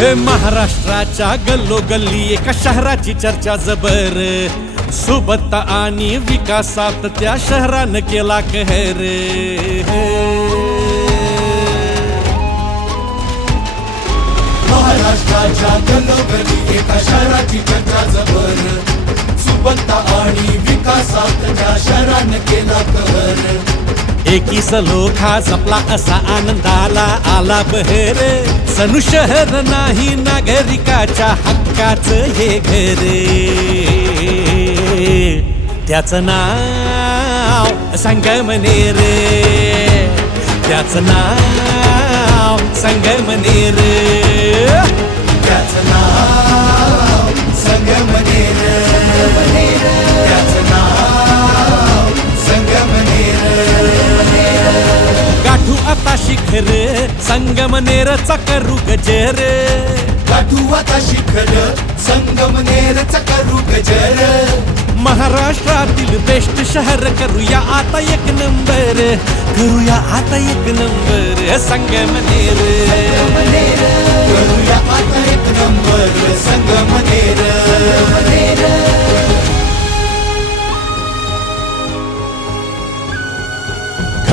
हे महाराष्ट्राच्या गल्लोगल्ली एका शहराची चर्चा जबर. सुबत्ता आणि विकासात त्या शहरानं केला कहर. महाराष्ट्राच्या गल्लोगल्ली एका शहराची चर्चा जबर. सुबत्ता आणि विकासात त्या शहरानं केला कहर. एकीस लोखा जपला असा आनंदाला आला बहर. सनु शहर नाही नागरिकाच्या हक्काच हे घर. त्याचं नाव संगमनेर त्याचं नाव संगमनेर संगमनेरचा करू गजर. गाठू आता शिखर संगमनेरचा करू गजर. महाराष्ट्रातील बेस्ट शहर करूया आता एक नंबर करूया आता एक नंबर संगमनेर करूया आता एक नंबर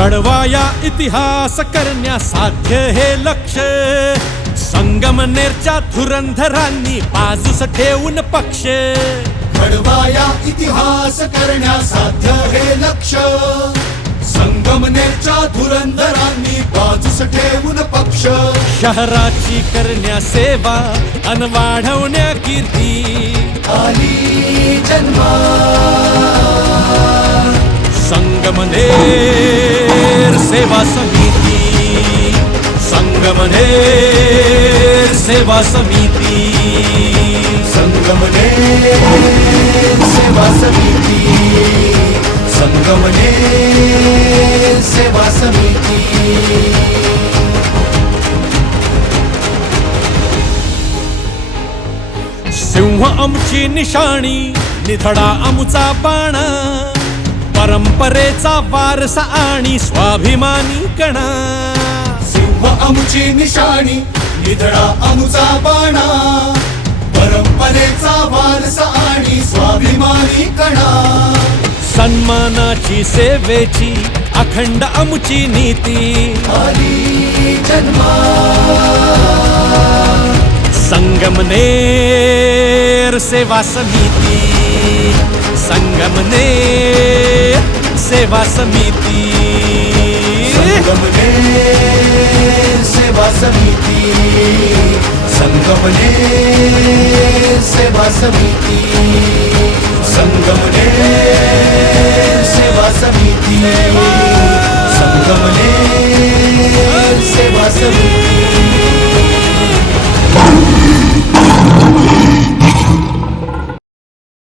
घडवाया इतिहास करण्या साध्य हे लक्ष. संगमनेरच्या धुरंधरांनी बाजूस ठेवून पक्ष. घडवाया इतिहास करण्यासाध्य हे लक्ष. संगमनेरच्या धुरंधरांनी बाजूस ठेवून पक्ष. शहराची करण्या सेवा अन वाढवण्या कीर्ती. आली सेवा समिती. संगमनेर सेवा समिती. संगमनेर सेवा समिती. संगमनेर सेवा समिती. सिंह आमची निशाणी निधडा आमचा बाणा. परंपरेचा वारसा आणि स्वाभिमानी कणा. सिंह आमची निशाणी निधडा आमुचा बाणा. परंपरेचा वारसा आणि स्वाभिमानी कणा. सन्मानाची सेवेची अखंड आमुची नीती. जन्मा. संगमनेर सेवा समिती. संगमने सेवा समिती। संगमने सेवा समिती। संगमने सेवा समिती।